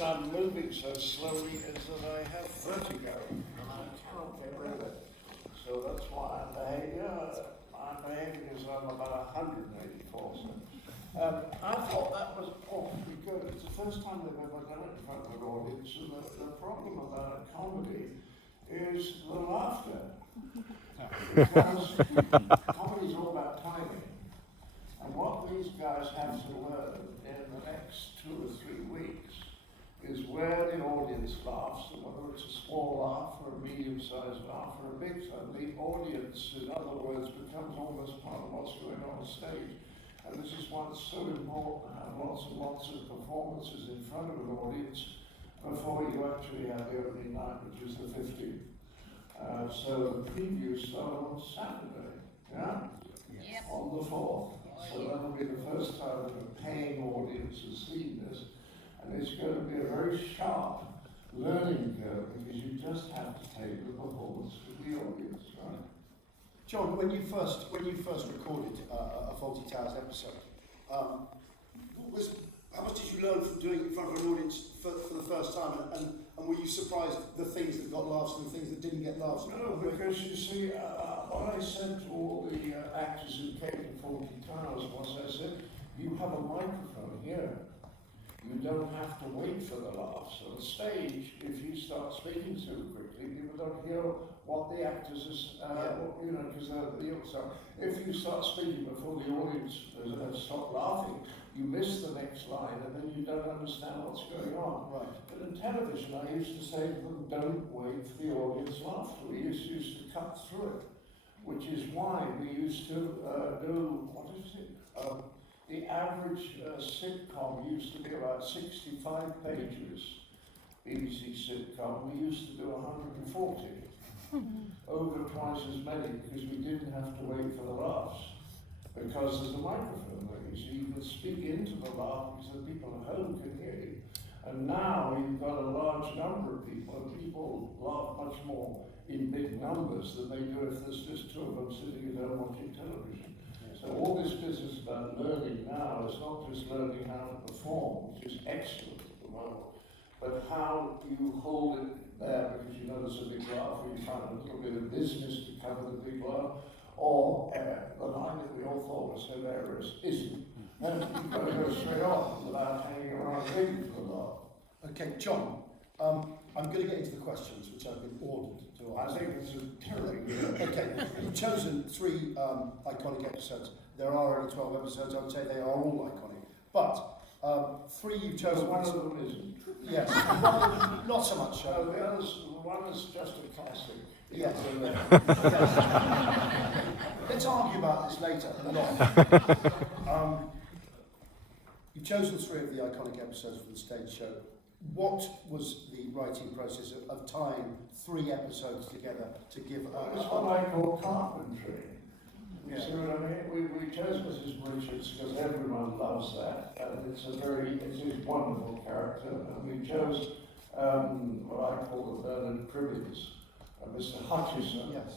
reason I'm moving so slowly is that I have vertigo and I cannot get rid of it. So that's why I'm behaving as though I'm about 184. So. I thought that was awfully good. It's the first time they've ever done it in front of an audience, and the problem about a comedy is the laughter. Because comedy's all about timing. And what these guys have to learn in the next 2 or 3 weeks is where the audience laughs, and whether it's a small laugh or a medium-sized laugh or a big one. The audience, in other words, becomes almost part of what's going on stage. And this is why it's so important to have lots and lots of performances in front of an audience before you actually have the opening night, which is the 15th. So the previews start on Saturday, yeah? Yes. On the 4th. So that'll be the first time that a paying audience has seen this. And it's going to be a very sharp learning curve because you just have to take the performance to the audience, right? John, when you first recorded a Fawlty Towers episode, how much did you learn from doing it in front of an audience for the first time, and were you surprised the things that got laughs and the things that didn't get laughs? No, because you see, what I said to all the actors who came to Fawlty Towers was, I said, you have a microphone here. You don't have to wait for the laughs. On stage, if you start speaking too quickly, people don't hear what the actors is, you know, because if you start speaking before the audience has stopped laughing, you miss the next line and then you don't understand what's going on. Right. But in television, I used to say to them, don't wait for the audience laughter. We used to cut through it, which is why we used to do, what is it? The average sitcom used to be about 65 pages, BBC sitcom. We used to do 140, over twice as many, because we didn't have to wait for the laughs. Because there's a microphone there, so you can speak into the laugh because the people at home can hear you. And now you've got a large number of people, and people laugh much more in big numbers than they do if there's just 2 of them sitting at home watching television. So all this business about learning now is not just learning how to perform, which is excellent at the moment, but how you hold it there because you know there's a big laugh, or you find a little bit of business to cover the big laugh, or the line that we all thought was hilarious isn't. And you've got to go straight on without hanging around waiting for the laugh. Okay, John, I'm going to get into the questions which I've been ordered to I ask. think it's a terrible idea. Okay, you've chosen 3 iconic episodes. There are only 12 episodes. I would say they are all iconic. But 3 you've chosen. One of them isn't. Yes, not so much. So the one is just a classic. Yes. Yes. Let's argue about this later. You've chosen 3 of the iconic episodes for the stage show. What was the writing process of tying 3 episodes together to give It's what I call carpentry. You see what I mean? We chose Mrs. Richards because everyone loves that, and it's a wonderful character. And we chose what I call the Bernard Cribbins, Mr. Hutchison. Yes.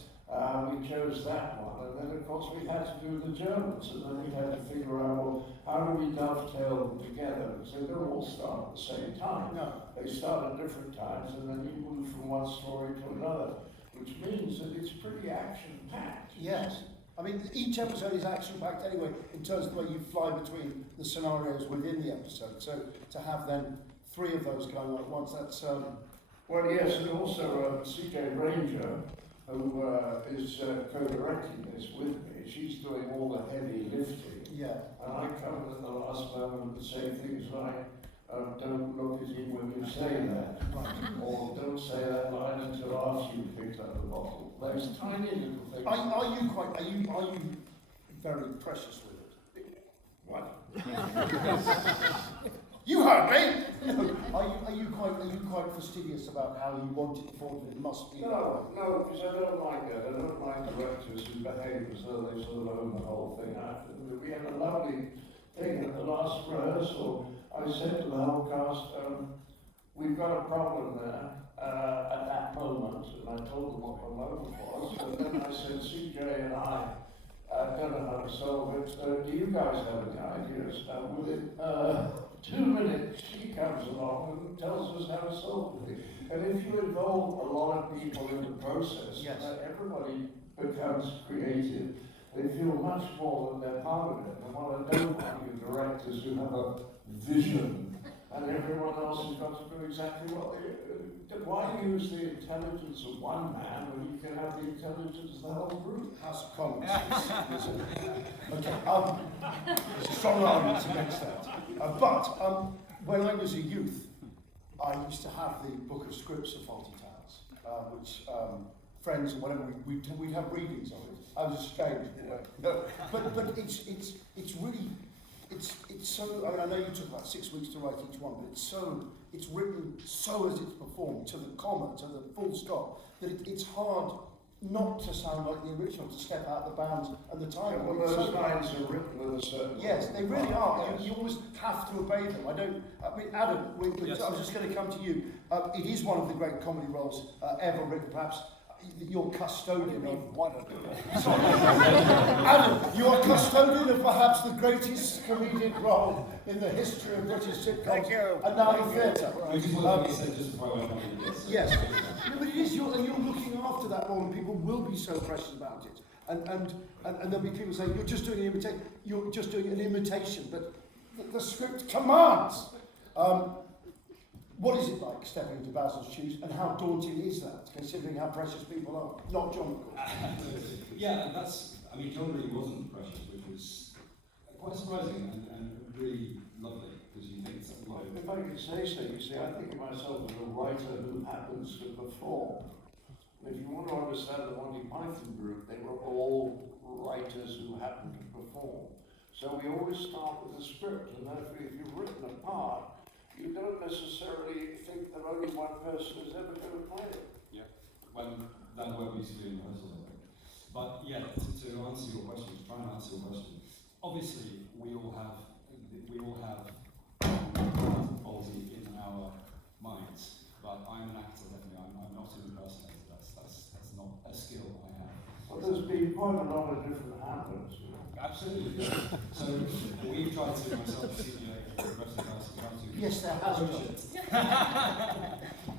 We chose that one, and then of course we had to do the Germans, and then we had to figure out, well, how do we dovetail them together? Because they don't all start at the same time. No. They start at different times, and then you move from one story to another, which means that it's pretty action-packed. Yes. I mean, each episode is action-packed anyway, in terms of the way you fly between the scenarios within the episode. So to have then 3 of those going on at once, that's... Well, yes, and also C.J. Ranger, who is co-directing this with me, she's doing all the heavy lifting. Yeah. And I come at the last moment and say things like, don't look at him when you say that, or don't say that line until after you've picked up the bottle. Those tiny little things. Are you very precious with it? What? You heard me. Are you quite fastidious about how you want it performed? It must be. No, because I don't like that. I don't like directors who behave as though they sort of own the whole thing. We had a lovely thing at the last rehearsal. I said to the whole cast, we've got a problem there at that moment, and I told them what the moment was. And then I said, CJ and I don't know how to solve it. Do you guys have any ideas? Will it 2 minutes, she comes along and tells us how to solve it. And if you involve a lot of people in the process, Yes. everybody becomes creative. They feel much more than they're part of it. And what I don't want you directors who have a vision and everyone else has got to do exactly what they do. Why use the intelligence of one man when you can have the intelligence of the whole group? House of Commons. Okay, there's a strong argument against that. But when I was a youth, I used to have the book of scripts of Fawlty Tales, which friends and whatever we'd have readings of it. I was strange, you know. No, but it's really so. I mean, I know you took about 6 weeks to write each one, but it's written so as it's performed, to the comma, to the full stop, that it's hard not to sound like the original, to step out the bounds and the time. Yeah, well, those lines are written with a certain... Yes, they really are. You always have to obey them. I mean, Adam, Yes. I was just going to come to you. It is one of the great comedy roles ever written, perhaps. You're custodian of one of them. Adam, you are custodian of perhaps the greatest comedic role in the history of British sitcoms and now the theatre. Which is what I said just before I went on with this. Yes, no, but it is. You're looking after that role, and people will be so precious about it. And there'll be people saying you're just doing an imitation. You're just doing an imitation, but the script commands. What is it like stepping into Basil's shoes, and how daunting is that, considering how precious people are? Not John, of course. Yeah, and I mean, John really wasn't precious, which was quite surprising and really lovely, because you think something like... If I could say so, you see, I think of myself as a writer who happens to perform. And if you want to understand the Monty Python group, they were all writers who happened to perform. So we always start with a script, and therefore if you've written a part, you don't necessarily think that only one person is ever going to play it. Yeah, well, that won't be in rehearsals, I think. But yeah, to answer your question, to try and answer your question, obviously we all have Fawlty in our minds, but I'm an actor, definitely. I'm not an impersonator. That's not a skill I have. But there's been quite a lot of different handlers. Absolutely. Yeah. So we've tried to, myself, CEO, the rest of us, tried to... Yes, there has been.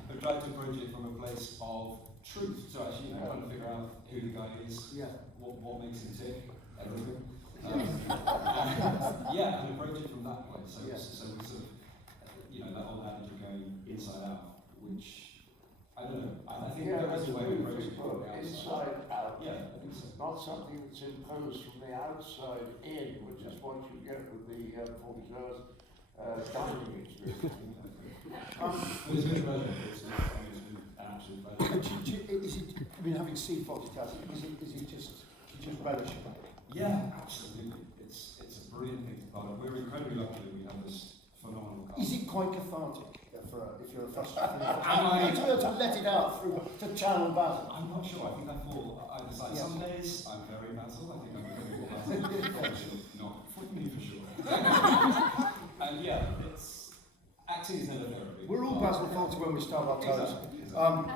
We've tried to approach it from a place of truth, so actually, trying to figure out who the guy is, what makes him tick, everything. And approach it from that way. So we sort of, that old adage of going inside out, which, I don't know, I think there is a way of approaching it from the outside. Inside out. Yeah, I think so. Not something that's imposed from the outside in, which is what you get with the 40 hours dining experience. It's been a pleasure. It's been an absolute pleasure. Is it, I mean, having seen Fawlty Tales, is it just relish it? Yeah, absolutely. It's a brilliant thing to part of. We're incredibly lucky that we have this phenomenal cast. Is it quite cathartic if you're a frustrated? Am I? To be able to let it out to channel Basil. I'm not sure. I think I fall either side. Yes. Some days I'm very Basil. I think I'm very Basil. Not for me for sure. And yeah, acting is never therapy. We're all Basil Fawlty when we start our toes. Exactly.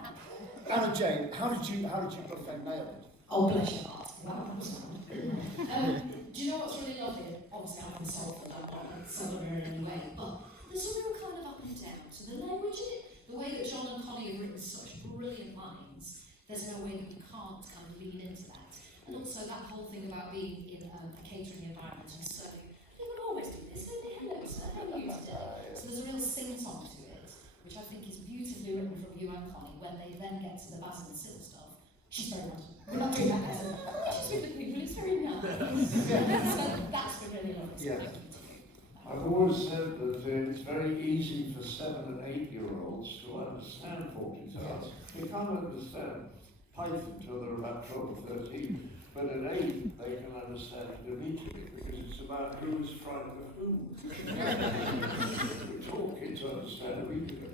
Anna Jane, how did you perfect nail it? Oh, bless your heart. Wow, that was fun. Do you know what's really lovely? Obviously, I'm myself at that point, it's somewhere in any way, but there's a real kind of up and down to the language in it. The way that John and Connie have written such brilliant lines, there's no way that you can't kind of lean into that. And also that whole thing about being in a catering environment and serving, they would always do this, don't they? Hello, sir, how are you today? So there's a real sing-song to it, which I think is beautifully written from you and Connie when they then get to the Basil and Sybil stuff. She's very nice. We're not doing that, Basil. She's with the people, it's very nice. So that's been really lovely. So Yeah. thank you to you. I've always said that it's very easy for 7 and 8-year-olds to understand 40 Tales. They can't understand Python until they're about 12 or 13, but at 8 they can understand it immediately because it's about who is trying to who. Which all kids understand immediately.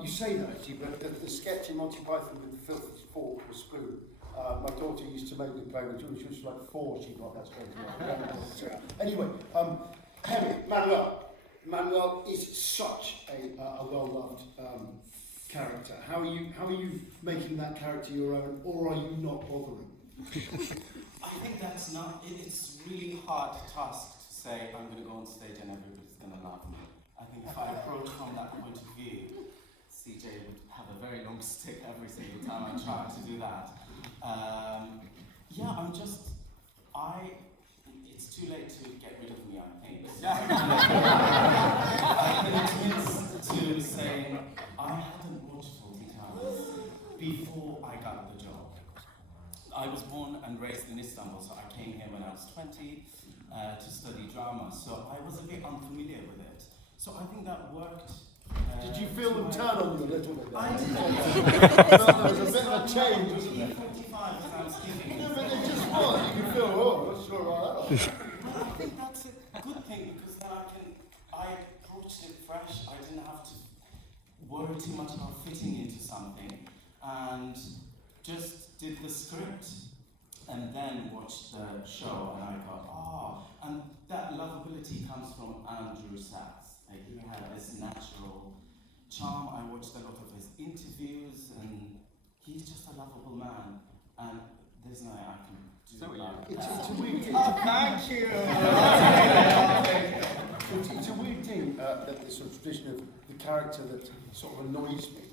You say that, actually, but the sketch in Monty Python with the filthy fork or spoon, my daughter used to make me play with when she was like 4, she got that straight away. Anyway, Henry, Manuel is such a well-loved character. How are you making that character your own, or are you not bothering? I think that's not, it's really hard task to say I'm going to go on stage and everybody's going to love me. I think if I approach from that point of view, CJ would have a very long stick every single time I try to do that. Yeah, it's too late to get rid of me, I think. I've been admitted to saying I hadn't watched Fawlty Towers before I got the job. I was born and raised in Istanbul, so I came here when I was 20 to study drama, so I was a bit unfamiliar with it. So I think that worked. Did you feel them turn on you a little bit? I did. There was a bit of a change, wasn't there? 45 as I was giving. No, but it just was. You could feel, oh, not sure about that. But I think that's a good thing because then I approached it fresh. I didn't have to worry too much about fitting into something, and just did the script and then watched the show, and I got, and that lovability comes from Andrew Sachs. Like, he had this natural charm. I watched a lot of his interviews, and he's just a lovable man, and there's no I can do about that. It's a weird thing. Thank you! It's a weird thing, that this sort of tradition of the character that sort of annoys me.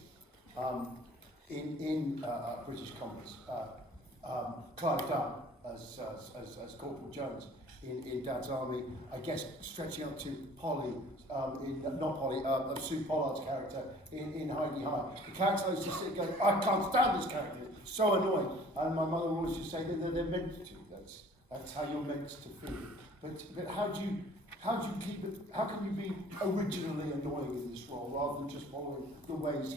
In British comedies, Clive Dunn as Corporal Jones in Dad's Army, I guess stretching up to Polly, Sue Pollard's character in Heidi High. The character used to sit going, I can't stand this character, it's so annoying. And my mother always used to say that they're meant to, that's how you're meant to feel. But how do you keep it, how can you be originally annoying in this role rather than just following the ways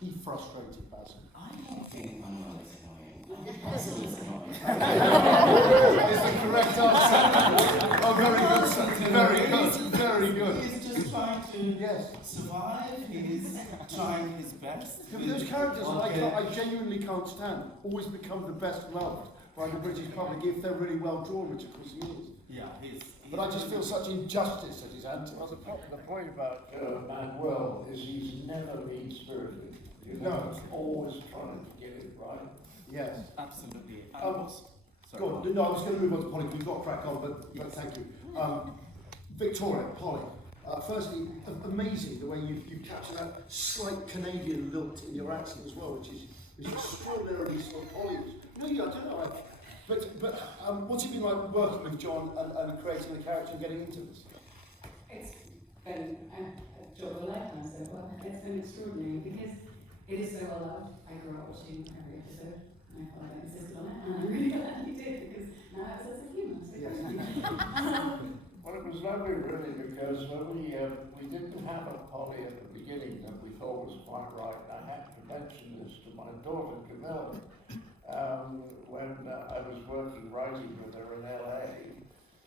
he frustrated Basil? I don't think Manuel is annoying. Basil is annoying. Is the correct answer. Oh, very good, sir. Very good. He's just trying to Yes. survive. He's trying his best. Yeah, but those characters I genuinely can't stand always become the best loved by the British public if they're really well drawn, which of course he is. Yeah, he's But I just feel such injustice at his hands. Well, the point about Manuel is he's never mean-spirited. You know, No. he's always trying to get it right. Yes. absolutely. Go on. No, I was going to move on to Polly. We've got to crack on, but thank you. Victoria, Polly. Firstly, amazing the way you capture that slight Canadian lilt in your accent as well, which is extraordinarily sort of Polly. No, I don't know. But what's it been like working with John and creating the character and getting into this? It's been a job of a lifetime so far. It's been extraordinary because it is so well loved. I grew up watching every episode, and I thought I insisted on it, and I'm really glad you did because now it's a sense of humour. So Well, it was lovely, really, because when we didn't have a Polly at the beginning that we thought was quite right. I had to mention this to my daughter, Camilla, when I was writing with her in LA,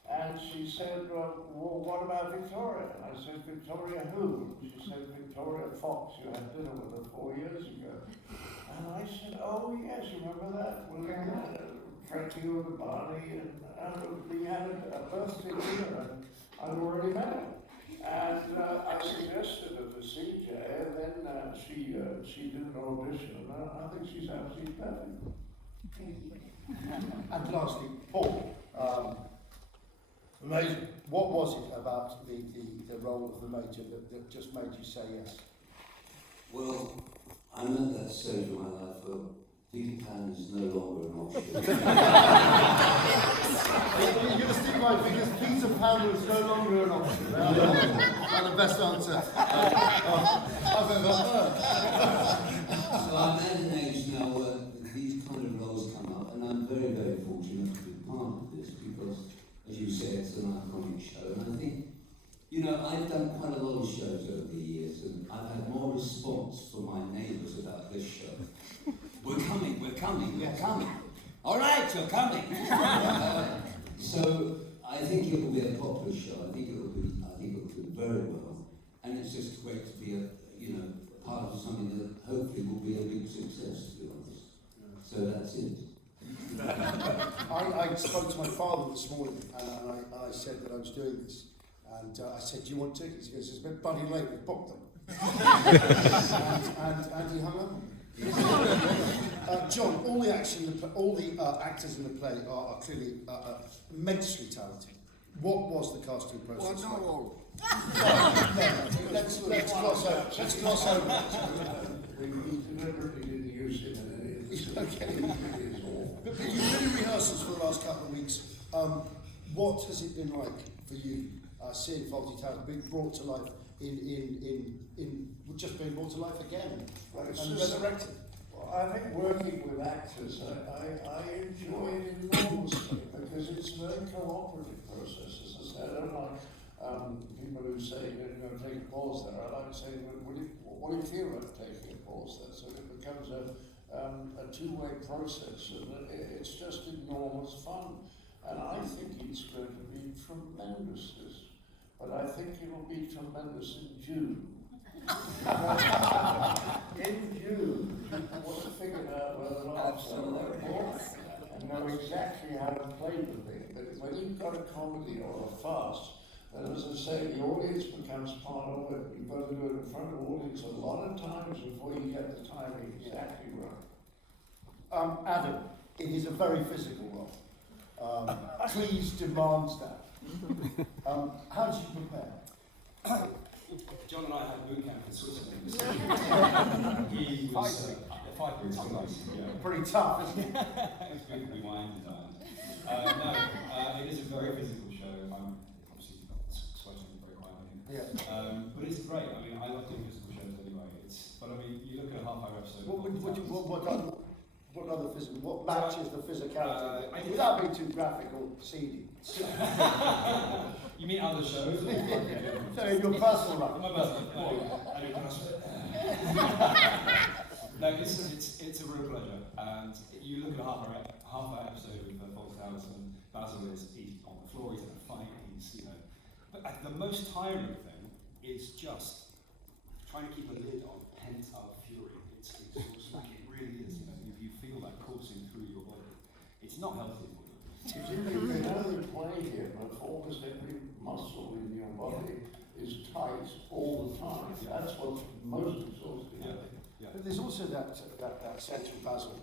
and she said, well, what about Victoria? And I said, Victoria who? She said, Victoria Fox, you had dinner with her 4 years ago. And I said, oh yes, remember that? Frankie with the Barney, and we had a birthday dinner, and I'd already met her. And I suggested her to CJ, and then she did an audition, and I think she's absolutely perfect. And lastly, Paul. Amazing. What was it about the role of the Major that just made you say yes? Well, I'm at that stage of my life where Peter Pan is no longer an option. You're going to stick by because Peter Pan was no longer an option. And the best answer I've ever heard. So I'm at an age now where these kind of roles come up, and I'm very, very fortunate to be part of this because, as you say, it's an iconic show. And I think, I've done quite a lot of shows over the years, and I've had more response from my neighbours about this show. We're coming. All right, you're coming. So I think it will be a popular show. I think it will do very well, and it's just great to be part of something that hopefully will be a big success, to be honest. So that's it. I spoke to my father this morning, and I said that I was doing this, and I said, "Do you want tickets?" He goes, "It's a bit bloody late. We've booked them." and he hung up on me. John, all the actors in the play are clearly immensely talented. What was the casting process like? Well, not all. Let's gloss over. Let's gloss over. We deliberately didn't use it, and it is awful. But you've been in rehearsals for the last couple of weeks. What has it been like for you seeing Fawlty Towers being brought to life just being brought to life again and resurrected? Well, I think working with actors, I enjoy it enormously because it's a very cooperative process. As I said, I don't like people who say, take a pause there. I like saying, what do you feel about taking a pause there? So it becomes a two-way process, and it's just enormous fun. And I think it's going to be tremendous, but I think it'll be tremendous in June. In June, people want to figure out whether or not it's and know exactly how to play the thing. But when you've got a comedy or a farce, then as I say, the audience becomes part of it. You've got to do it in front of the audience a lot of times before you get the timing exactly right. Adam, it is a very physical role. Cleese demands that. How did you prepare? John and I had boot camp in Switzerland. He was 5 weeks Pretty tough, isn't it? It's beautifully wine designed. It is a very physical show. I'm obviously not sweating very quietly. Yeah. But it's great. I mean, I love doing physical shows anyway. But I mean, you look at a half-hour episode. What other physical? What matches the physicality? Without being too graphic or seedy. You mean other shows? So in your personal life. My personal. I do CrossFit. No, it's a real pleasure. And you look at a half-hour episode with Fawlty Towers, and Basil he's on the floor, he's in a fight, But the most tiring thing is just trying to keep a lid on pent-up fury. It's like it really is. You feel that coursing through your body. It's not healthy for you. You know the play here, but almost every muscle in your body is tight all the time. That's what's most exhausting. Yeah. But there's also that sense of Basil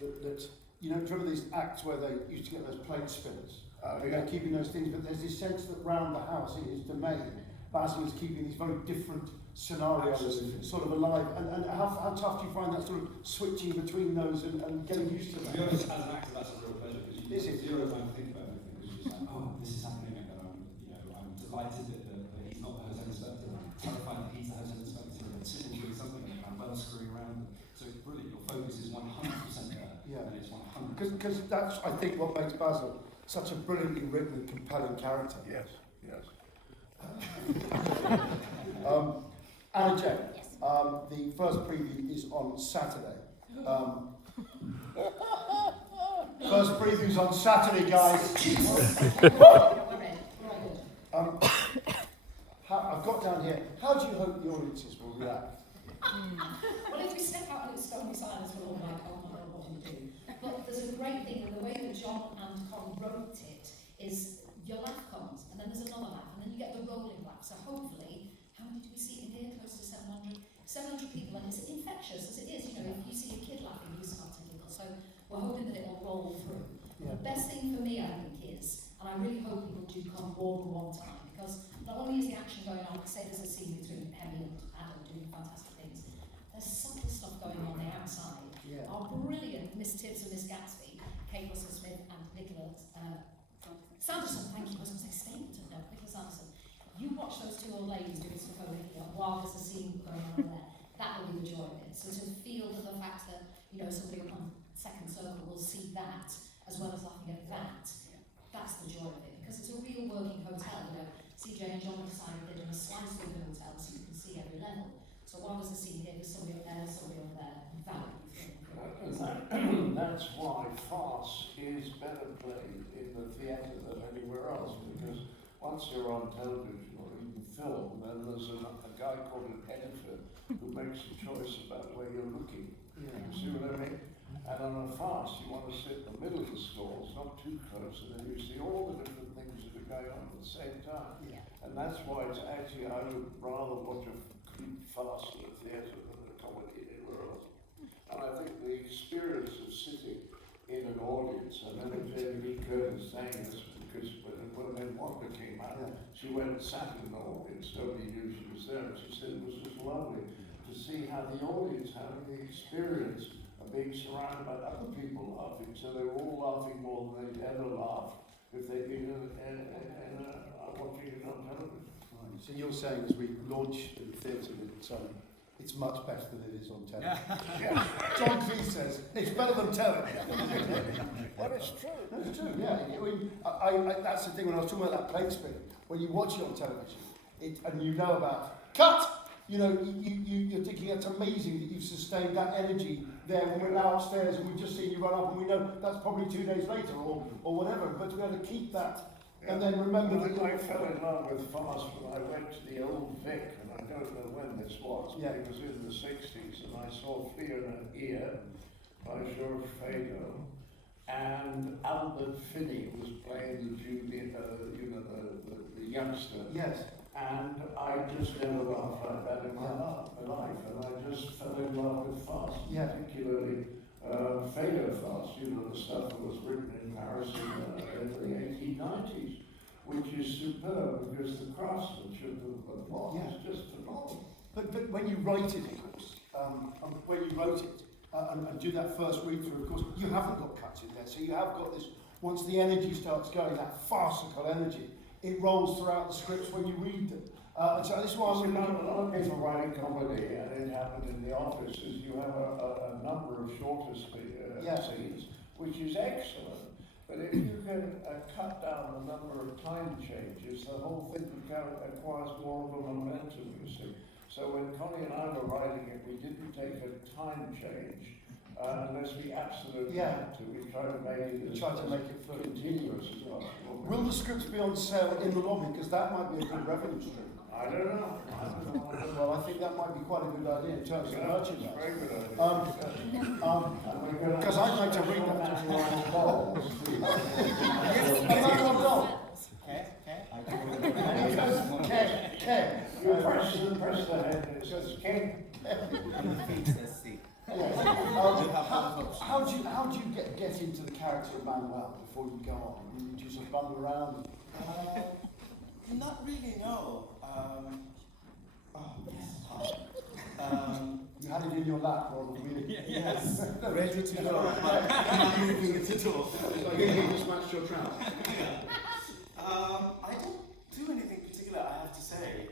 that do you remember these acts where they used to get those plate spinners? They're keeping those things, but there's this sense that round the house in his domain, Basil is keeping these very different scenarios sort of alive. And how tough do you find that sort of switching between those and getting used to that? To be honest, as an actor, that's a real pleasure because you Is it? zero time to think about everything. Because you're just like, oh, this is happening, and I'm delighted that he's not the hotel inspector. I'm terrified that he's the hotel inspector, and sitting doing something, and I'm well screwing around. So it's brilliant. Your focus is 100% there, and it's 100%. Because that's, I think, what makes Basil such a brilliantly written and compelling character. Yes. Anna Jane, the first preview is on Saturday. First preview's on Saturday, guys. I've got down here, how do you hope the audiences will react? Well, if we step out and it's stony silence, we're all like, oh my God, what do we do? But there's a great thing with the way that John and Con wrote it is your laugh comes, and then there's another laugh, and then you get the rolling laugh. So hopefully, how many do we see in here? Close to 700? 700 people, and it's infectious as it is. If you see a kid laughing, you start to giggle. So we're hoping that it will roll through. Yeah. The best thing for me, I think, is, and I really hope people do come more than one time, because not only is the action going on, say there's a scene between Hemi and Adam doing fantastic things, there's subtle stuff going on the outside. Yeah. Our brilliant Miss Tibbs and Miss Gatsby, Kate Russell-Smith and Nicola Sanderson, thank you, I was going to say Stapleton, no, Nicola Sanderson. You watch those two old ladies doing stuff over here while there's a scene going on there, that will be the joy of it. So to feel the fact that, somebody on second circle will see that, as well as laughing at that, that's the joy of it, because it's a real working hotel, CJ and John decided they're doing a slice of the hotel so you can see every level. So while there's a scene here, there's somebody up there, somebody over there, that would be That's why farce is better played in the theatre than anywhere else, because once you're on television or even film, then there's a guy called an editor who makes a choice about where you're looking. Yeah. You see what I mean? And on a farce, you want to sit in the middle of the stalls, not too close, and then you see all the different things that are going on at the same time. Yeah. And that's why it's actually, I would rather watch a farce in the theatre than a comedy anywhere else. And I think the experience of sitting in an audience, and then Jamie Lee Curtis saying this, because when Wanda came out, Yeah. she went and sat in the audience, nobody knew she was there, and she said it was just lovely to see how the audience having the experience of being surrounded by other people laughing, so they were all laughing more than they'd ever laughed if they'd been watching it on television. Right. So you're saying as we launch the theatre that it's much better than it is on television. Yeah. John Cleese says it's better than telly. Well, it's true. That's true. Yeah. I that's the thing when I was talking about that plate spin. When you watch it on television, and you know about cut. You know, you're thinking it's amazing that you've sustained that energy there when we're now upstairs and we've just seen you run up and we know that's probably 2 days later or whatever. But to be able to keep that and then remember that I fell in love with Fast when I went to the Old Vic, and I don't know when this was, but it was in the 60s, and I saw Fiona Ear by George Fado, and Albert Finney was playing the Julian, the youngster. yes. And I just never laughed like that in my life, and I just fell in love with Fast, Yeah. particularly Fado Fast, the stuff that was written in Paris in the 1890s, which is superb because the craftsmanship of the plot is just phenomenal. But when you write it, of course, when you wrote it and do that first read through, of course, you haven't got cuts in there, so you have got this. Once the energy starts going, that farcical energy, it rolls throughout the scripts when you read them. So this is why I'm a lot of people writing comedy, and it happened in the office, is you have a number of shorter scenes, which is excellent. But if you can cut down the number of time changes, the whole thing acquires more of a momentum, you see. So when Connie and I were writing it, we didn't take a time change unless we absolutely had to. We tried to make it continuous as possible. Will the scripts be on sale in the lobby? Because that might be a good revenue stream. I don't know. Well, I think that might be quite a good idea in terms of merchandise. Very good idea. Because I'd like to read that. You press the head and it says King. How do you get into the character of Manuel before you go on? Do you sort of bundle around? Not really, no. You had it in your lap rather than really. Yes. Ready to go. I'm not moving it at all. You just matched your trout. I don't do anything particular, I have to say.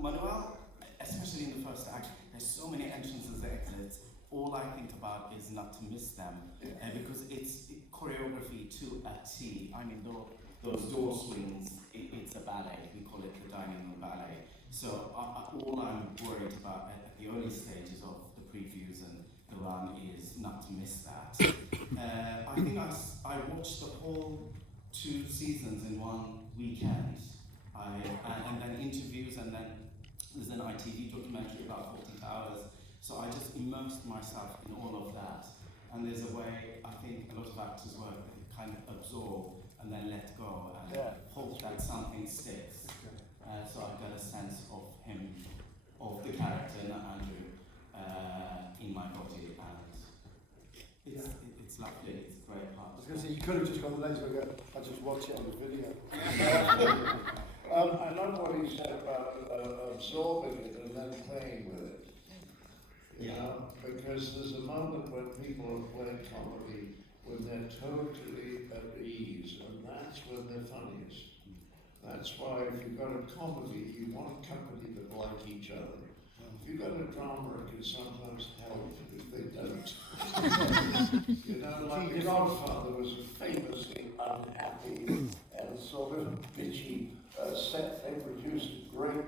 Manuel, especially in the first act, there's so many entrances and exits. All I think about is not to miss them, because it's choreography to a T. I mean, those door swings, it's a ballet. We call it the dining room ballet. So all I'm worried about at the early stages of the previews and the run is not to miss that. I think I watched the whole 2 seasons in one weekend. And then interviews, and then there's an ITV documentary about Fawlty Towers. So I just immersed myself in all of that. And there's a way I think a lot of actors work, they kind of absorb and then let go and hope that something sticks. So I got a sense of him, of the character, Andrew, in my body, and it's lovely. It's a great part. I was going to say, you could have just gone the laser and go, I'll just watch it on the video. I love what he said about absorbing it and then playing with it. You know, because there's a moment when people have played comedy when they're totally at ease, and that's when they're funniest. That's why if you've got a comedy, you want a company that like each other. If you've got a drama, it can sometimes help if they don't. You know, like The Godfather was a famously unhappy and sort of bitchy set. They produced a great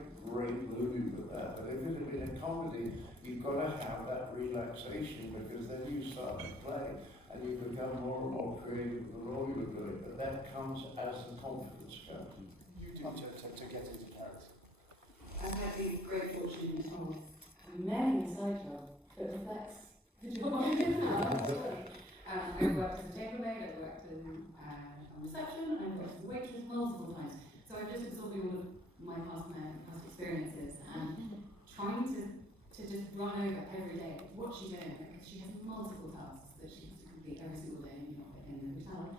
movie with that. But if it had been a comedy, you've got to have that relaxation, because then you start to play and you become more and more creative the more you do it. But that comes as the confidence comes. You do to get into character. I've had the great fortune of many a side job that reflects the job I'm in now. I've worked as a chambermaid, I've worked on reception, I've worked as a waitress multiple times. So I'm just absorbing all of my past experiences and trying to just run over every day. What's she doing? Because she has multiple tasks that she has to complete every single day in the hotel.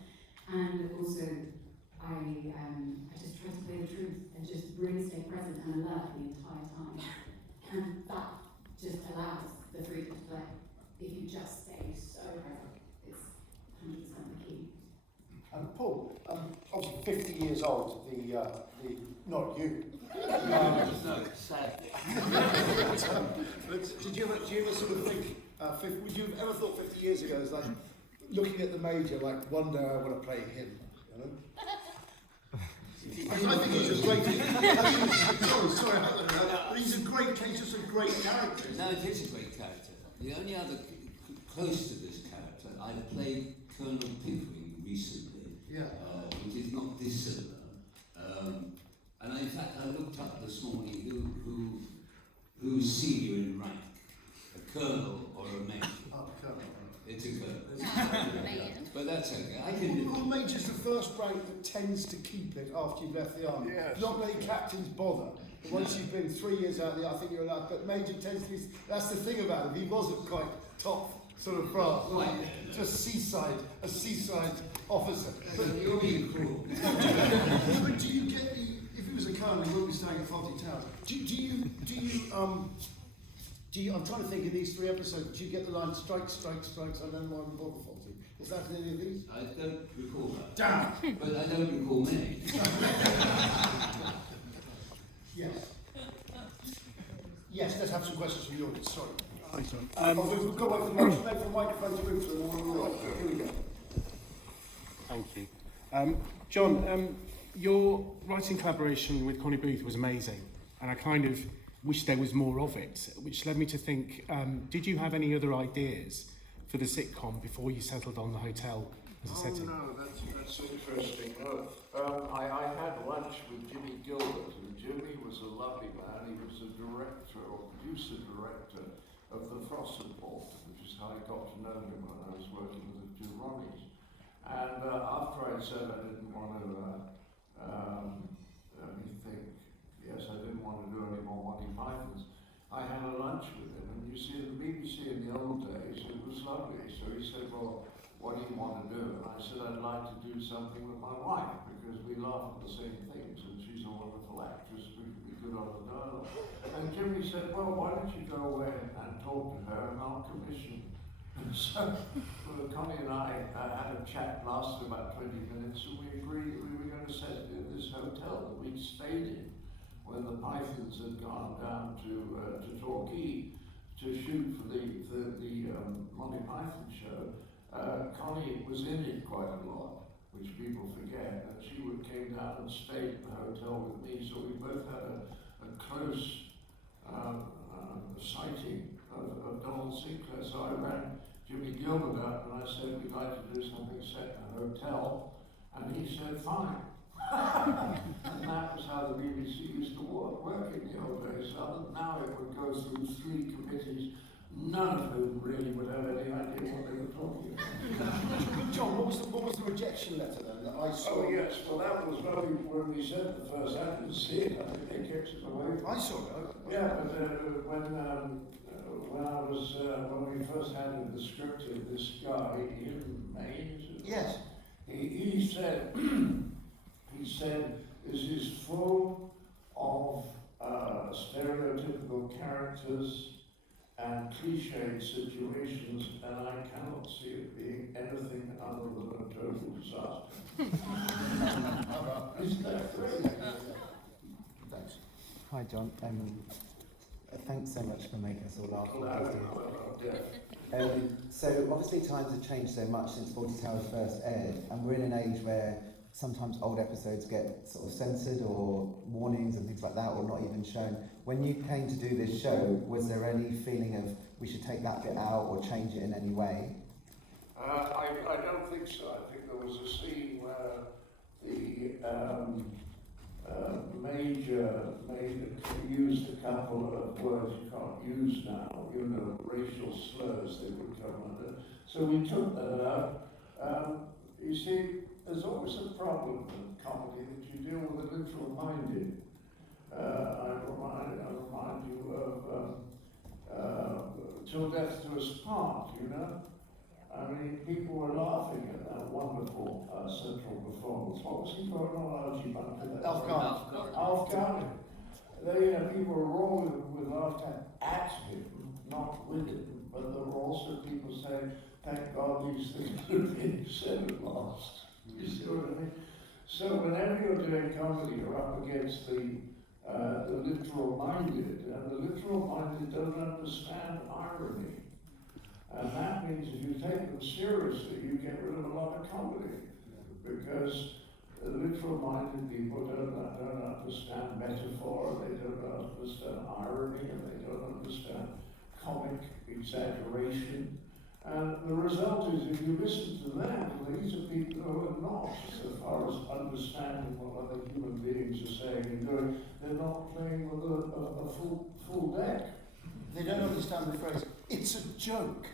And also, I I just try to play the truth and just really stay present and alert the entire time. And that just allows the freedom to play. If you just stay so present, it's 100% the key. And Paul, obviously 50 years old, not you. No, sadly. But did you ever sort of think, would you have ever thought 50 years ago, as like, looking at the Major, like, one day I want to play him, you know? I think he's a great. Sorry, but he's a great. He's just a great character. No, it is a great character. The only other close to this character, I played Colonel Pickering recently, which is not dissimilar. And in fact, I looked up this morning who's senior in rank, a colonel or a major. Oh, Colonel. It's a colonel. But that's okay. I can. Well, Major's the first rank that tends to keep it after you've left the army. Yes. Not many captains bother. But once you've been 3 years out of the army, I think you're allowed. But Major tends to be. That's the thing about him. He wasn't quite top sort of brass. Just a seaside officer. But you're being cruel. But do you get the? If he was a colonel, he wouldn't be staying at Fawlty Towers. I'm trying to think of these 3 episodes. Do you get the line strikes, strikes, strikes, and then one bother Fawlty? Is that in any of these? I don't recall that. Damn! But I don't recall many. Yes. Yes, let's have some questions from the audience. Sorry. We've got one from the microphone to move to. Here we go. Thank you. John, your writing collaboration with Connie Booth was amazing, and I kind of wish there was more of it, which led me to think, did you have any other ideas for the sitcom before you settled on the hotel as a setting? No, that's interesting. I had lunch with Jimmy Gilbert, and Jimmy was a lovely man. He was a director or producer-director of the Frost Report, which is how I got to know him when I was working with the two Ronnies. And after I said I didn't want to, let me think, yes, I didn't want to do any more Monty Pythons, I had a lunch with him. And you see, the BBC in the old days, it was lovely. So he said, well, what do you want to do? And I said, I'd like to do something with my wife, because we laugh at the same things, and she's a wonderful actress, we could be good on the dialogue. And Jimmy said, well, why don't you go away and talk to her, and I'll commission. And so Connie and I had a chat, lasted about 20 minutes, and we agreed that we were going to set it in this hotel that we'd stayed in when the Pythons had gone down to Torquay to shoot for the Monty Python show. Connie was in it quite a lot, which people forget, and she came down and stayed in the hotel with me, so we both had a close sighting of Donald Sinclair. So I rang Jimmy Gilbert up and I said, we'd like to do something set in a hotel, and he said, fine. And that was how the BBC used to work in the old days. Now it would go through 3 committees, none of whom really would have any idea what they were talking about. John, what was the rejection letter then that I saw? Oh yes, well that was when we sent the first. I didn't see it. I think they kept it away. I saw it. Yeah, but when we first handed the script to this guy in Maine, Yes. he said this is full of stereotypical characters and cliched situations, and I cannot see it being anything other than a total disaster. Isn't that great? Thanks. Hi John, thanks so much for making us all laugh. So obviously times have changed so much since Fawlty Towers first aired, and we're in an age where sometimes old episodes get sort of censored or warnings and things like that, or not even shown. When you came to do this show, was there any feeling of we should take that bit out or change it in any way? I don't think so. I think there was a scene where the Major used a couple of words you can't use now, racial slurs they would come under. So we took that out. You see, there's always a problem in comedy that you deal with the literal-minded. I remind you of Till Death Do Us Part, I mean, people were laughing at that wonderful central performance. What was he called? Not Algie Bunker. Afghan. People were rolling with laughter at him, not with him. But there were also people saying, thank God these things have been said at last. You see what I mean? So whenever you're doing comedy, you're up against the literal-minded, and the literal-minded don't understand irony. And that means if you take them seriously, you get rid of a lot of comedy. Because the literal-minded people don't understand metaphor, they don't understand irony, and they don't understand comic exaggeration. And the result is, if you listen to them, these are people who are not, so far as understanding what other human beings are saying and doing, they're not playing with a full deck. They don't understand the phrase, it's a joke.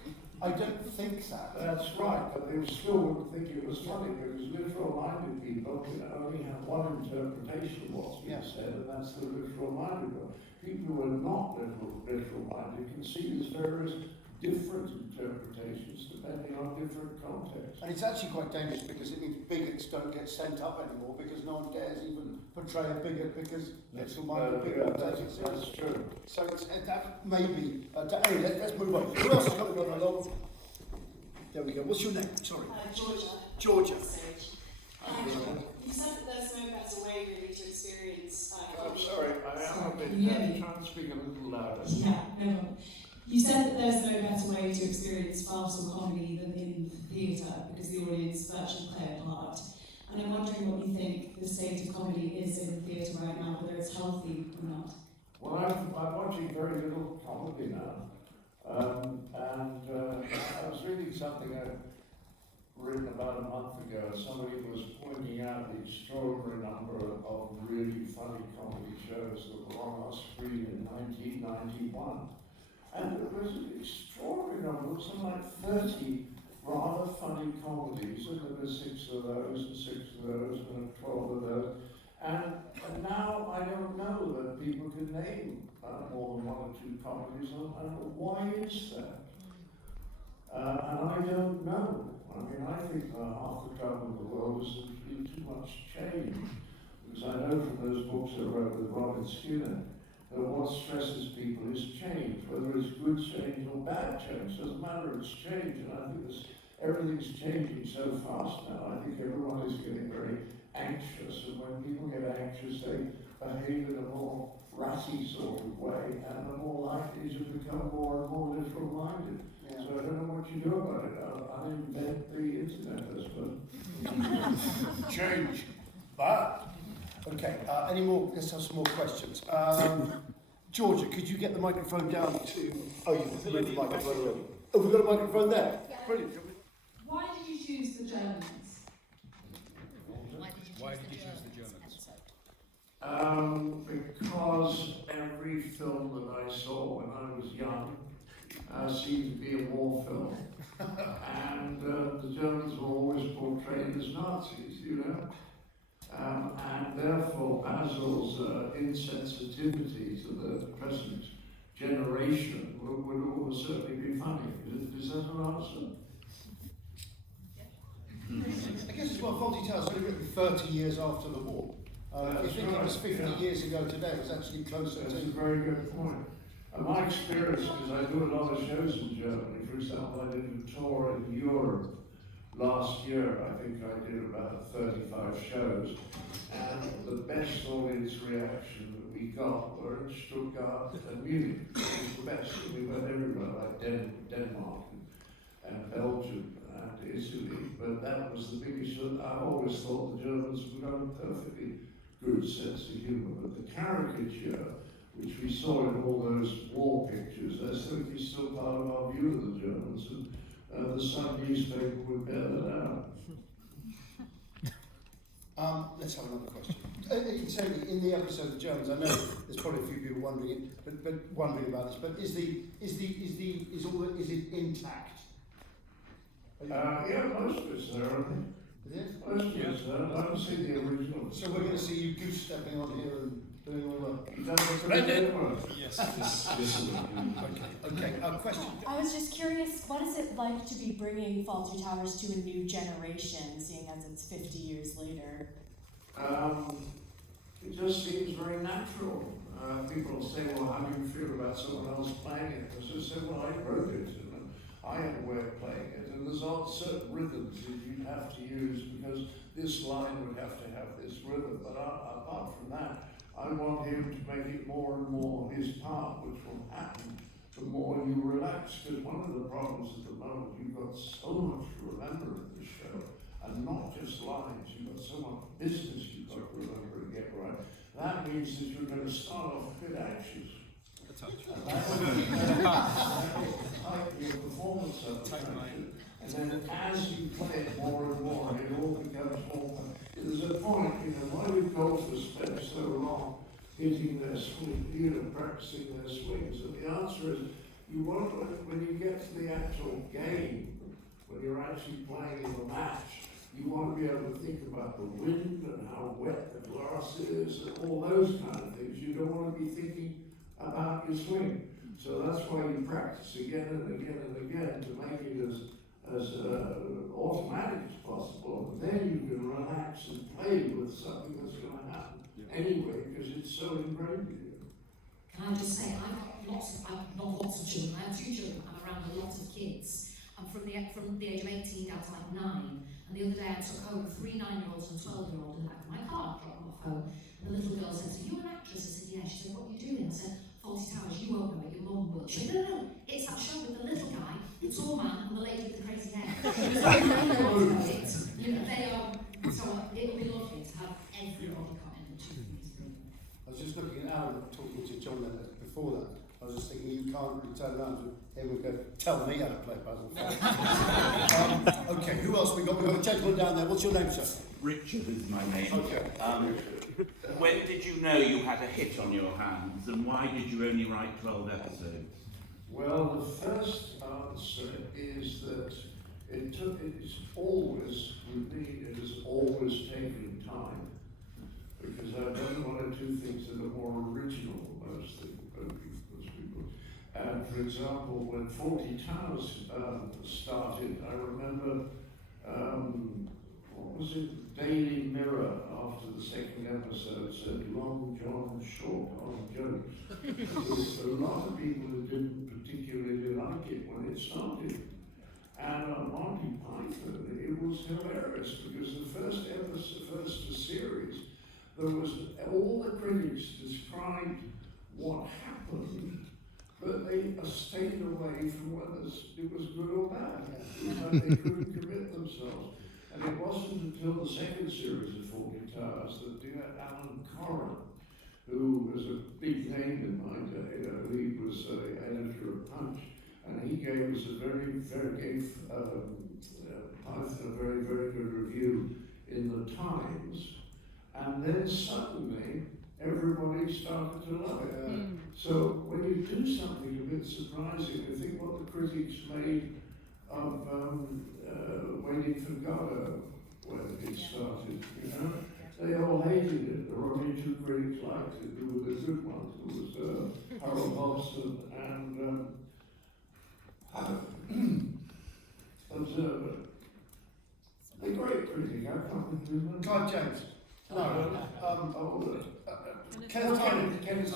I don't think that. That's right, but they still wouldn't think it was funny, because literal-minded people can only have one interpretation of what's being said, and that's the literal-minded one. People who are not literal-minded can see these various different interpretations depending on different contexts. And it's actually quite dangerous because it means bigots don't get sent up anymore because no one dares even portray a bigot because literal-minded bigot. That's true. So it's, that may be. Anyway, let's move on. Who else has got to go along? There we go. What's your name? Sorry. Georgia. Georgia. You said that there's no better way really to experience. I'm sorry, I am a bit deaf. Try and speak a little louder. Yeah, no problem. You said that there's no better way to experience farce or comedy than in theatre because the audience virtually play a part. And I'm wondering what you think the state of comedy is in theatre right now, whether it's healthy or not. Well, I'm watching very little comedy now. I was reading something I'd written about a month ago. Somebody was pointing out the extraordinary number of really funny comedy shows that were on our screen in 1991. And there was an extraordinary number, something like 30 rather funny comedies, and there were 6 of those, and 6 of those, and 12 of those. And now I don't know that people can name more than 1 or 2 comedies. And why is that? And I don't know. I mean, I think half the trouble in the world is there's been too much change. Because I know from those books I wrote with Robin Skinner, that what stresses people is change, whether it's good change or bad change. Doesn't matter, it's change. And I think everything's changing so fast now. I think everyone is getting very anxious, and when people get anxious, they behave in a more ratty sort of way, and are more likely to become more and more literal-minded. Yeah. So I don't know what you do about it. I'll invent the internet, I suppose. Change. But, okay, any more? Let's have some more questions. Georgia, could you get the microphone down to... Oh, you've moved the microphone already. Oh, we've got a microphone there. Yeah. Brilliant. Why did you choose the Germans? Why did you choose the Germans? Because every film that I saw when I was young seemed to be a war film. And the Germans were always portrayed as Nazis, you know. And therefore Basil's insensitivity to the present generation would certainly be funny. Is that an answer? I guess as well, Fawlty Tales was only written 30 years after the war. If you think it was 50 years ago today, it was actually closer That's to... a very good point. My experience is I do a lot of shows in Germany. For example, I did a tour in Europe last year. I think I did about 35 shows. And the best audience reaction that we got were in Stuttgart and Munich. It was the best. We went everywhere, like Denmark and Belgium and Italy. But that was the biggest. I always thought the Germans would have a perfectly good sense of humour. But the caricature, which we saw in all those war pictures, I think is still part of our view of the Germans. And the Sun newspaper would bear that out. Let's have another question. In the episode of the Germans, I know there's probably a few people wondering about this, but is it intact? Yeah, most of it's there, I think. Is it? Most of it's there. I haven't seen the original. So we're going to see you goose stepping on here and doing all the... He does a Brendan? good work. Yes. Okay, question. I was just curious, what is it like to be bringing Fawlty Towers to a new generation, seeing as it's 50 years later? It just seems very natural. People say, well, how do you feel about someone else playing it? I just say, well, I wrote it, and I had a way of playing it, and there's all certain rhythms that you'd have to use because this line would have to have this rhythm. But apart from that, I want him to make it more and more his part, which will happen the more you relax. Because one of the problems at the moment, you've got so much to remember in this show, and not just lines. You've got so much business you've got to remember and get right. That means that you're going to start off a bit anxious. A touch. And that will tighten your performance up. And then as you play it more and more, it all becomes more. There's a point, why do golfers spend so long hitting their swing, practicing their swings? And the answer is, you want to, when you get to the actual game, when you're actually playing in the match, you want to be able to think about the wind and how wet the grass is and all those kind of things. You don't want to be thinking about your swing. So that's why you practice again and again and again to make it as automatic as possible. And then you can relax and play with something that's going to happen anyway because it's so ingrained in you. Can I just say, I've got lots of children. I have 2 children. I'm around a lot of kids. I'm from the age of 18 down to like 9. And the other day I took home 3 9-year-olds and a 12-year-old in the back of my car, dropped them off home. And the little girl said, so you're an actress? I said, yeah. She said, what are you doing? I said, Fawlty Towers, you won't know it, your mum will. She said, no, it's that show with the little guy, the tall man, and the lady with the crazy hair. They are, so it will be lovely to have everybody come in and choose these things. I was just looking at Aaron talking to John then before that. I was just thinking you can't really turn around to him and go, tell me how to play Basil. Okay, who else we got? We've got a gentleman down there. What's your name, sir? Richard is my name. Okay. When did you know you had a hit on your hands, and why did you only write 12 episodes? Well, the first answer is that it's always, with me, it has always taken time, because I've done 1 or 2 things that are more original than most people. And for example, when Fawlty Towers started, I remember, what was it, Daily Mirror, after the 2nd episode, said, long John, short on jokes. There was a lot of people who didn't particularly like it when it started. And on Monty Python, it was hilarious, because the first series, there was, all the critics described what happened, but they stayed away from whether it was good or bad. It was like they couldn't commit themselves. And it wasn't until the 2nd series of Fawlty Towers that Alan Corrin, who was a big name in my day, he was editor of Punch, and he gave us a very good review in the Times. And then suddenly, everybody started to love it. So when you do something a bit surprising, I think what the critics made of Waiting for Godot when it started, they all hated it. There were only 2 critics liked it. There were the good ones. There was Harold Hobson and Observer. The great critic, I can't remember. Clive James. Kenneth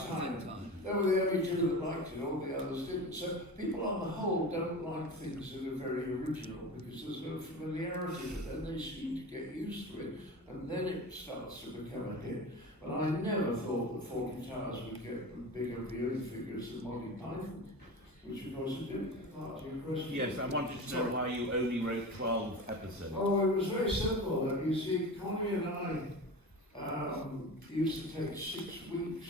Tynan. They were the only 2 that liked it, all the others didn't. So people on the whole don't like things that are very original because there's no familiarity, and then they seem to get used to it, and then it starts to become a hit. But I never thought that Fawlty Towers would get bigger viewing figures than Monty Python, which of course it did. Answer your question. Yes, I wanted to know why you only wrote 12 episodes. Oh, it was very simple. You see, Connie and I used to take 6 weeks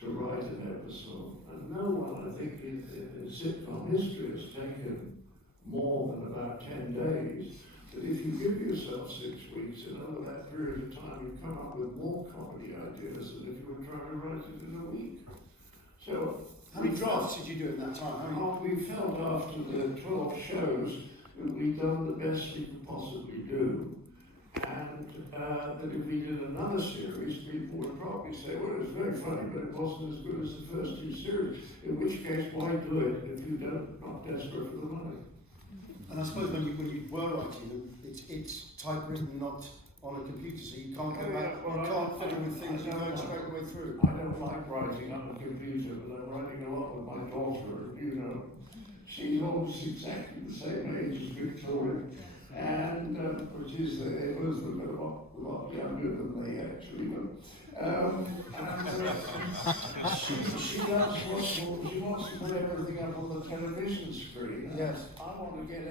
to write an episode, and no one, I think, in sitcom history has taken more than about 10 days. But if you give yourself 6 weeks, and over that period of time, you come up with more comedy ideas than if you were trying to write it in a week. So, how many drafts did you do in that time? We felt after the 12 shows that we'd done the best we could possibly do, and that if we did another series, people would probably say, well, it was very funny, but it wasn't as good as the first two series. In which case, why do it if you don't not desperate for the money? And I suppose when you were writing them, it's typewritten, not on a computer, so you can't go back, you can't fiddle with things, you're going straight away through. I don't like writing on the computer, but I'm writing a lot with my daughter, you know. She's almost exactly the same age as Victoria, and which is they both look a lot younger than they actually look. She does what she wants to put everything up on the television screen. Yes. I want to get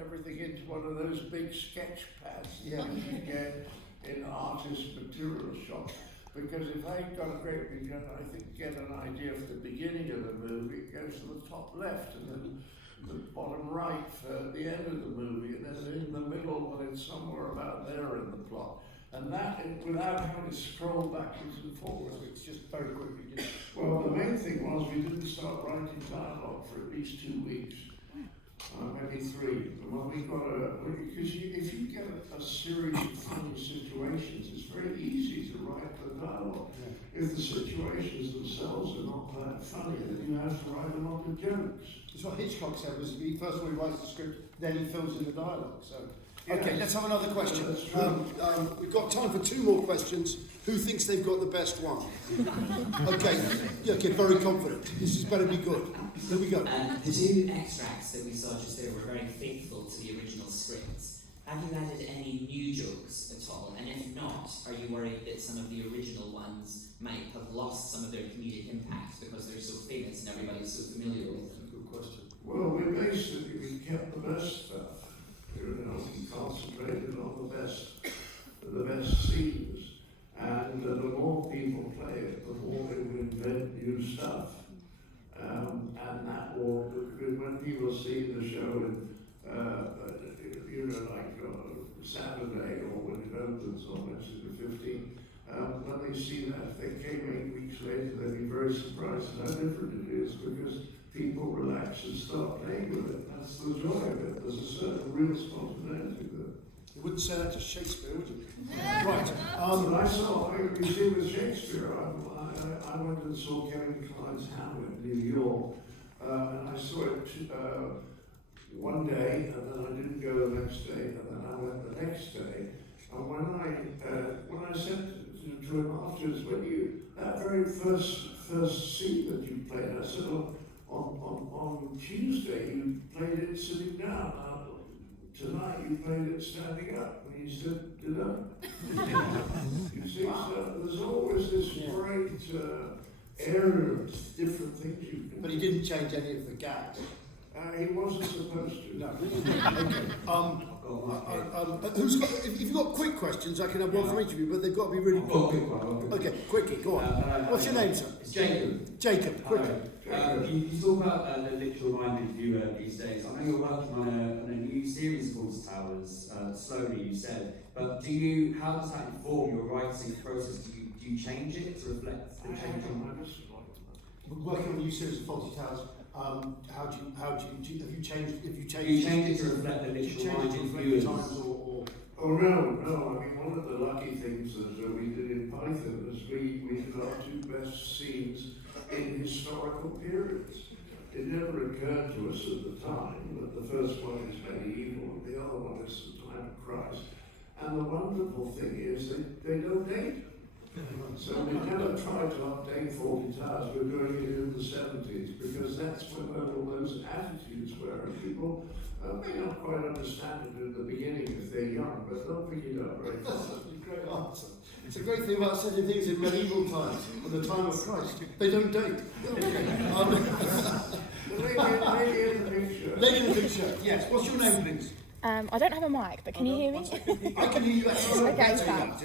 everything into one of those big sketch pads that you can get in artist material shops. Because if I've got a great big, I think, get an idea for the beginning of the movie, it goes to the top left, and then the bottom right for the end of the movie, and then in the middle when it's somewhere about there in the plot. And that, without having to scroll backwards and forwards, it's just very quickly. Well, the main thing was we didn't start writing dialogue for at least 2 weeks. Maybe 3. And when we got because if you get a series of funny situations, it's very easy to write the dialogue. Yeah. If the situations themselves are not that funny, then you have to write a lot of jokes. That's what Hitchcock said, was he first of all he writes the script, then he fills in the dialogue. So, okay, let's have another question. We've got time for 2 more questions. Who thinks they've got the best one? Okay, very confident. This is better be good. Here we go. The 2 extracts that we saw just there were very faithful to the original scripts. Have you added any new jokes at all? And if not, are you worried that some of the original ones might have lost some of their comedic impact because they're so famous and everybody's so familiar with them? Good question. Well, we kept the best stuff. You know, we concentrated on the best scenes. And the more people play it, the more they will invent new stuff. And that will, when people see the show in, like Saturday or when it opens on Mexico 15, when they see that, if they came 8 weeks later, they'd be very surprised at how different it is because people relax and start playing with it. That's the joy of it. There's a certain real spontaneity there. You wouldn't say that to Shakespeare, would you? Right. You see, with Shakespeare, I went and saw Kevin Kline's Hamlet in New York, and I saw it one day, and then I didn't go the next day, and then I went the next day. And when I said to him afterwards, that very first scene that you played, I said, on Tuesday you played it sitting down. Tonight you played it standing up, and he said, did I? You see, so there's always this great area of different things you can. But he didn't change any of the gags. He wasn't supposed to. No. Okay. If you've got quick questions, I can have one from each of you, but they've got to be really quick. Okay, quickly, go on. What's your name, sir? It's Jacob. Jacob, quickly. You talk about the literal-minded viewer these days. I know you're working on a new series called Towers, slowly you said, but how does that inform your writing process? Do you change it to reflect the change on Working on a new series of Fawlty Towers, have you changed it to reflect the literal-minded viewers? Oh no, I mean one of the lucky things that we did in Python is we did our 2 best scenes in historical periods. It never occurred to us at the time that the first one is medieval and the other one is the time of Christ. And the wonderful thing is they don't date. So we never tried to update Fawlty Towers, we're doing it in the 70s because that's when all those attitudes were. And people may not quite understand it at the beginning if they're young, but they'll pick it up very fast. That's a great answer. It's a great thing about setting things in medieval times, at the time of Christ. They don't date. Lady in the big shirt. Lady in the big shirt, yes. What's your name, please? I don't have a mic, but can you hear me? I can hear you. Okay, fab.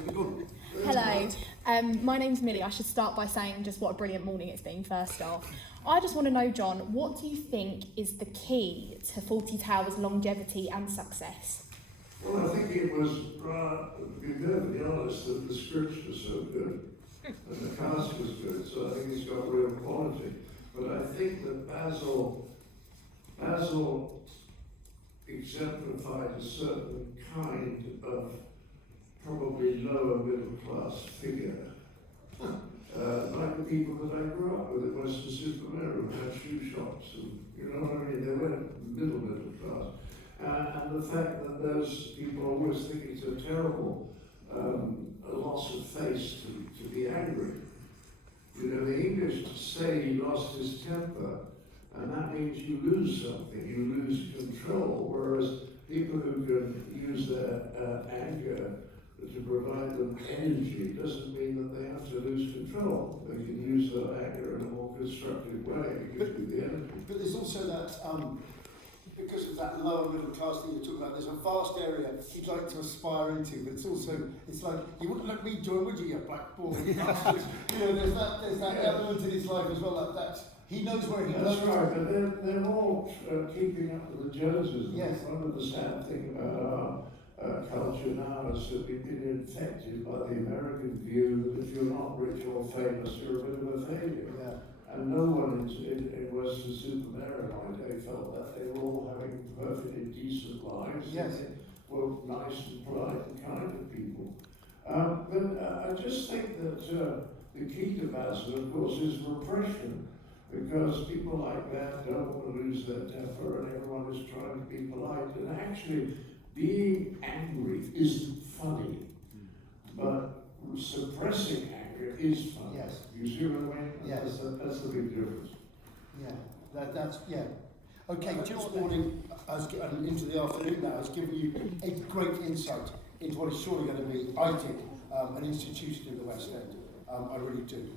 Hello, my name's Millie. I should start by saying just what a brilliant morning it's been, first off. I just want to know, John, what do you think is the key to Fawlty Towers' longevity and success? Well, I think it was, to be perfectly honest, that the scripts were so good and the cast was good, so I think it's got real quality. But I think that Basil exemplified a certain kind of probably lower middle class figure. Like the people that I grew up with in Western-super-Mare who had shoe shops, and you know what I mean, they weren't middle class. And the fact that those people always think it's a terrible loss of face to be angry. You know, the English say he lost his temper, and that means you lose something, you lose control, whereas people who can use their anger to provide them energy doesn't mean that they have to lose control. They can use their anger in a more constructive way. It gives you the energy. But there's also that, because of that lower middle class thing you're talking about, there's a vast area he'd like to aspire into, but it's also, it's like, you wouldn't let me join, would you black ball? You know, there's that element in his life as well, that he knows where he goes. That's right, but they're all keeping up with the Joneses. Yes. One of the sad thing about our culture now is that we've been infected by the American view that if you're not rich or famous, you're a bit of a failure. Yeah. And no one in Western-super-Mare in my day felt that. They were all having perfectly decent lives. Yes. They were nice and polite and kind of people. But I just think that the key to Basil, of course, is repression. Because people like that don't want to lose their temper, and everyone is trying to be polite. And actually, being angry isn't funny, but suppressing anger is funny. Yes. You see what I mean? Yes. That's the big difference. Yeah, that's, yeah. Okay, this morning, and into the afternoon now, has given you a great insight into what is surely going to be, I think, an institution in the West End. I really do.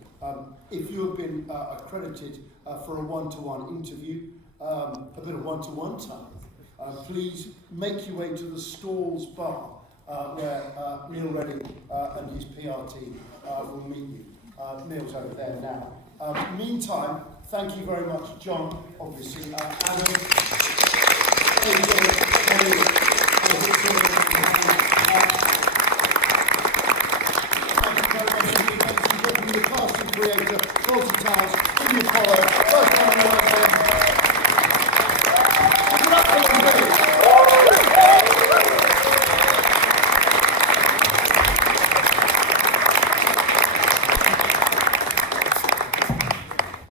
If you have been accredited for a one-to-one interview, a bit of one-to-one time, please make your way to the Stalls Bar, where Neil Redding and his PR team will meet you. Neil's over there now. Meantime, thank you very much, John, obviously, Adam,